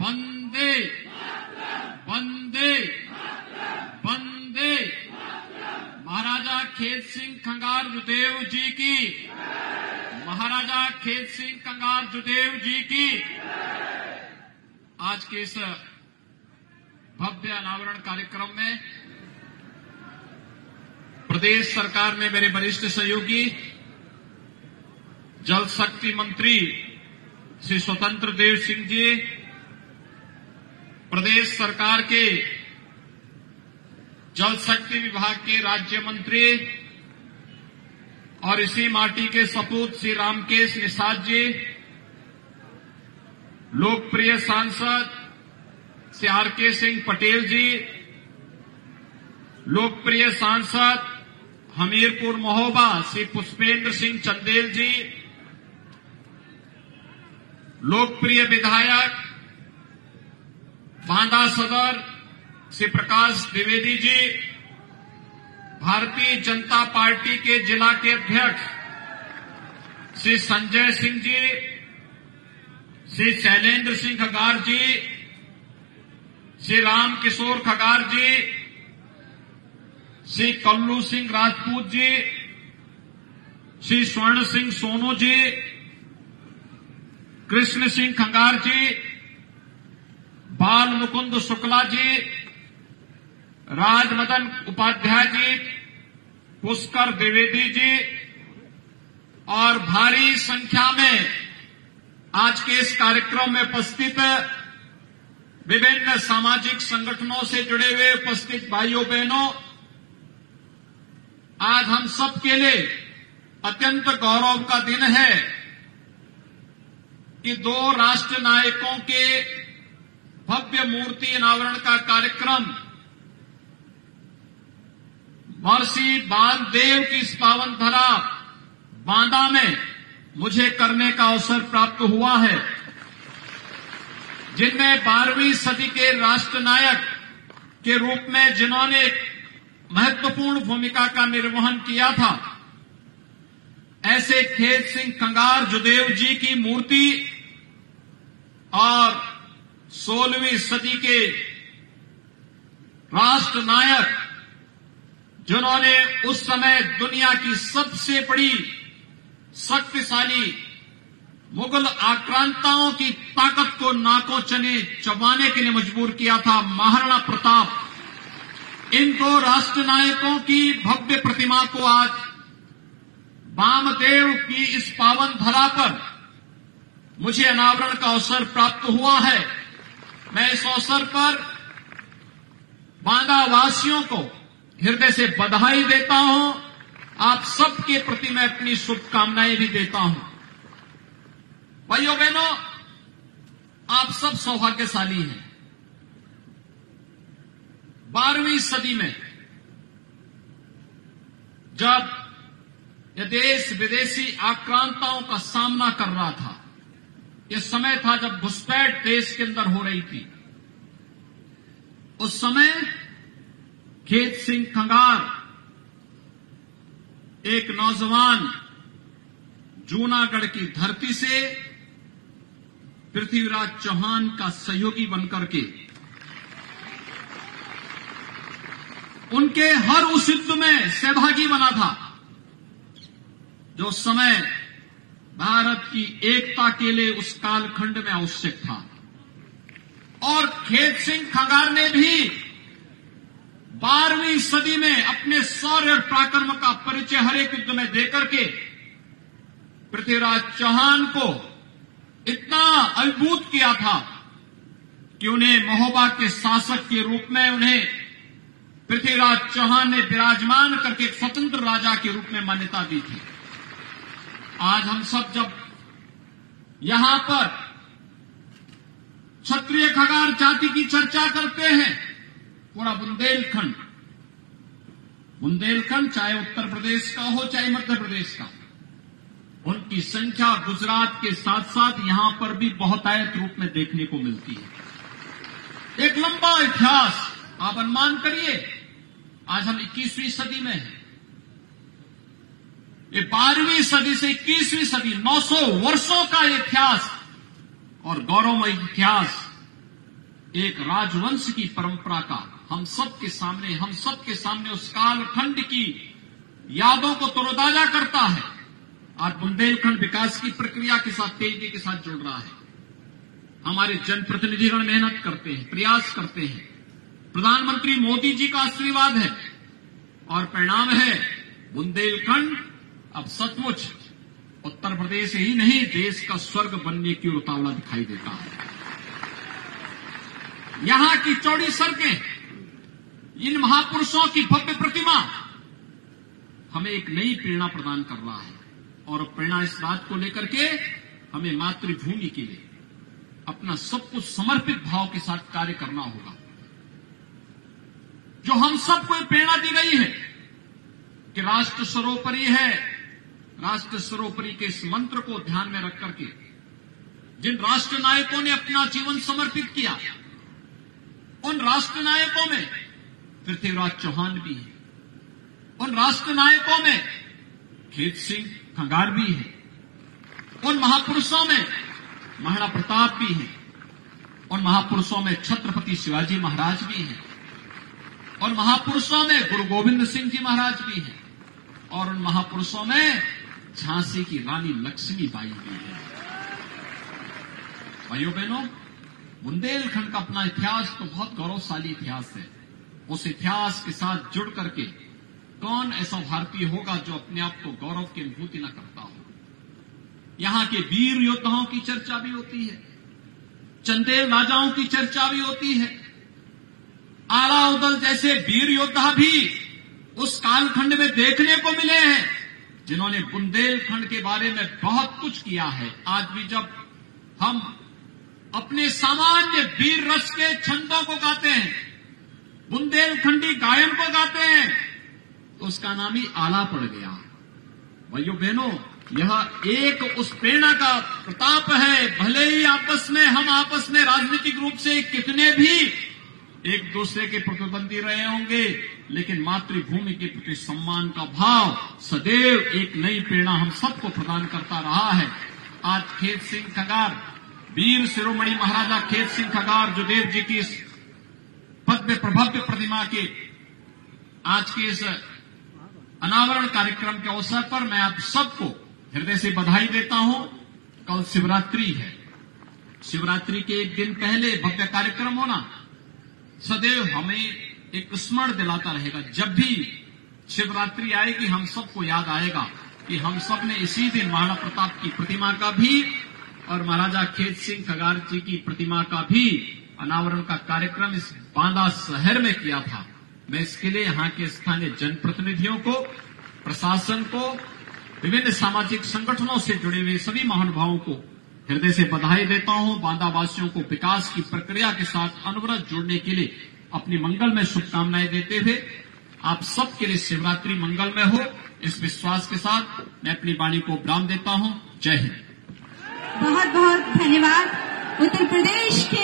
वंदे वंदे वंदे महाराजा खेत सिंह खंगार जुदेव जी की, महाराजा खेत सिंह खंगार जुदेव जी की। आज के इस भव्य अनावरण कार्यक्रम में प्रदेश सरकार में मेरे वरिष्ठ सहयोगी जल शक्ति मंत्री श्री स्वतंत्र देव सिंह जी, प्रदेश सरकार के जल शक्ति विभाग के राज्य मंत्री और इसी माटी के सपूत श्री रामकेश निषाद जी, लोकप्रिय सांसद श्री आर.के. सिंह पटेल जी, लोकप्रिय सांसद हमीरपुर महोबा श्री पुष्पेंद्र सिंह चंदेल जी, लोकप्रिय विधायक बांदा सदर श्री प्रकाश द्विवेदी जी, भारतीय जनता पार्टी के जिला के अध्यक्ष श्री संजय सिंह जी, श्री शैलेंद्र सिंह खगार जी, श्री राम किशोर खगार जी, श्री कल्लू सिंह राजपूत जी, श्री स्वर्ण सिंह सोनू जी, कृष्ण सिंह खंगार जी, बाल मुकुंद शुक्ला जी, राजमदन उपाध्याय जी, पुष्कर द्विवेदी जी और भारी संख्या में आज के इस कार्यक्रम में उपस्थित विभिन्न सामाजिक संगठनों से जुड़े हुए उपस्थित भाइयों बहनों, आज हम सब के लिए अत्यंत गौरव का दिन है कि दो राष्ट्र नायकों के भव्य मूर्ति अनावरण का कार्यक्रम महर्षि बाणदेव की इस पावन धरा बांदा में मुझे करने का अवसर प्राप्त हुआ है, जिनमें 12वीं सदी के राष्ट्र नायक के रूप में जिन्होंने महत्वपूर्ण भूमिका का निर्वहन किया था, ऐसे खेत सिंह खंगार जुदेव जी की मूर्ति और 16वीं सदी के राष्ट्र नायक जिन्होंने उस समय दुनिया की सबसे बड़ी शक्तिशाली मुगल आक्रांताओं की ताकत को नाकों चने चबाने के लिए मजबूर किया था, महाराणा प्रताप। इन दो राष्ट्र नायकों की भव्य प्रतिमा को आज वामदेव की इस पावन धरा पर मुझे अनावरण का अवसर प्राप्त हुआ है। मैं इस अवसर पर बांदा वासियों को हृदय से बधाई देता हूं, आप सबके प्रति मैं अपनी शुभकामनाएं भी देता हूं। भाइयों बहनों, आप सब सौभाग्यशाली हैं। 12वीं सदी में जब यह देश विदेशी आक्रांताओं का सामना कर रहा था, यह समय था जब घुसपैठ देश के अंदर हो रही थी, उस समय खेत सिंह खंगार एक नौजवान जूनागढ़ की धरती से पृथ्वीराज चौहान का सहयोगी बनकर के उनके हर उस युद्ध में सहभागी बना था जो उस समय भारत की एकता के लिए उस कालखंड में आवश्यक था। और खेत सिंह खंगार ने भी 12वीं सदी में अपने शौर्य और पराक्रम का परिचय हर एक युद्ध में देकर के पृथ्वीराज चौहान को इतना अभिभूत किया था कि उन्हें महोबा के शासक के रूप में उन्हें पृथ्वीराज चौहान ने विराजमान करके एक स्वतंत्र राजा के रूप में मान्यता दी थी। आज हम सब जब यहां पर क्षत्रिय खंगार जाति की चर्चा करते हैं, पूरा बुंदेलखंड चाहे उत्तर प्रदेश का हो चाहे मध्य प्रदेश का, उनकी संख्या गुजरात के साथ साथ यहां पर भी बहुतायत रूप में देखने को मिलती है। एक लंबा इतिहास, आप अनुमान करिए, आज हम 21वीं सदी में हैं। ये 12वीं सदी से 21वीं सदी 900 वर्षों का इतिहास और गौरवमय इतिहास एक राजवंश की परंपरा का हम सबके सामने उस कालखंड की यादों को तरोताजा करता है। आज बुंदेलखंड विकास की प्रक्रिया के साथ तेजी के साथ जुड़ रहा है। हमारे जनप्रतिनिधिगण मेहनत करते हैं, प्रयास करते हैं। प्रधानमंत्री मोदी जी का आशीर्वाद है और परिणाम है बुंदेलखंड अब सचमुच उत्तर प्रदेश ही नहीं देश का स्वर्ग बनने की उतावला दिखाई देता है। यहां की चौड़ी सड़कें, इन महापुरुषों की भव्य प्रतिमा हमें एक नई प्रेरणा प्रदान कर रहा है और प्रेरणा इस बात को लेकर के हमें मातृभूमि के लिए अपना सब कुछ समर्पित भाव के साथ कार्य करना होगा। जो हम सबको प्रेरणा दी गई है कि राष्ट्र सर्वोपरि है, राष्ट्र सर्वोपरि के इस मंत्र को ध्यान में रख करके जिन राष्ट्र नायकों ने अपना जीवन समर्पित किया, उन राष्ट्र नायकों में पृथ्वीराज चौहान भी है, उन राष्ट्र नायकों में खेत सिंह खंगार भी है, उन महापुरुषों में महाराणा प्रताप भी है, उन महापुरुषों में छत्रपति शिवाजी महाराज भी हैं, और महापुरुषों में गुरु गोविंद सिंह जी महाराज भी हैं, और उन महापुरुषों में झांसी की रानी लक्ष्मीबाई भी है। भाइयों बहनों, बुंदेलखंड का अपना इतिहास तो बहुत गौरवशाली इतिहास है। उस इतिहास के साथ जुड़ करके कौन ऐसा भारतीय होगा जो अपने आप को गौरव की अनुभूति न करता हो। यहां के वीर योद्धाओं की चर्चा भी होती है, चंदेल राजाओं की चर्चा भी होती है। आलाउदल जैसे वीर योद्धा भी उस कालखंड में देखने को मिले हैं जिन्होंने बुंदेलखंड के बारे में बहुत कुछ किया है। आज भी जब हम अपने सामान्य वीर रस के छंदों को गाते हैं, बुंदेलखंडी गायन को गाते हैं, तो उसका नाम ही आला पड़ गया। भाइयों बहनों, यह एक उस प्रेरणा का प्रताप है। भले ही हम आपस में राजनीतिक रूप से कितने भी एक दूसरे के प्रतिद्वंदी रहे होंगे, लेकिन मातृभूमि के प्रति सम्मान का भाव सदैव एक नई प्रेरणा हम सबको प्रदान करता रहा है। आज खेत सिंह खंगार, वीर शिरोमणि महाराजा खेत सिंह खंगार जुदेव जी की इस भव्य प्रभव्य प्रतिमा के आज के इस अनावरण कार्यक्रम के अवसर पर मैं आप सबको हृदय से बधाई देता हूं। कल शिवरात्रि है। शिवरात्रि के एक दिन पहले भव्य कार्यक्रम होना सदैव हमें एक स्मरण दिलाता रहेगा। जब भी शिवरात्रि आएगी हम सबको याद आएगा कि हम सब ने इसी दिन महाराणा प्रताप की प्रतिमा का भी और महाराजा खेत सिंह खंगार जी की प्रतिमा का भी अनावरण का कार्यक्रम इस बांदा शहर में किया था। मैं इसके लिए यहाँ के स्थानीय जनप्रतिनिधियों को, प्रशासन को, विभिन्न सामाजिक संगठनों से जुड़े हुए सभी महानुभावों को हृदय से बधाई देता हूं। बांदा वासियों को विकास की प्रक्रिया के साथ अनवरत जुड़ने के लिए अपनी मंगलमय शुभकामनाएं देते हुए आप सबके लिए शिवरात्रि मंगलमय हो, इस विश्वास के साथ मैं अपनी वाणी को विराम देता हूं। जय हिंद। बहुत बहुत धन्यवाद। उत्तर प्रदेश के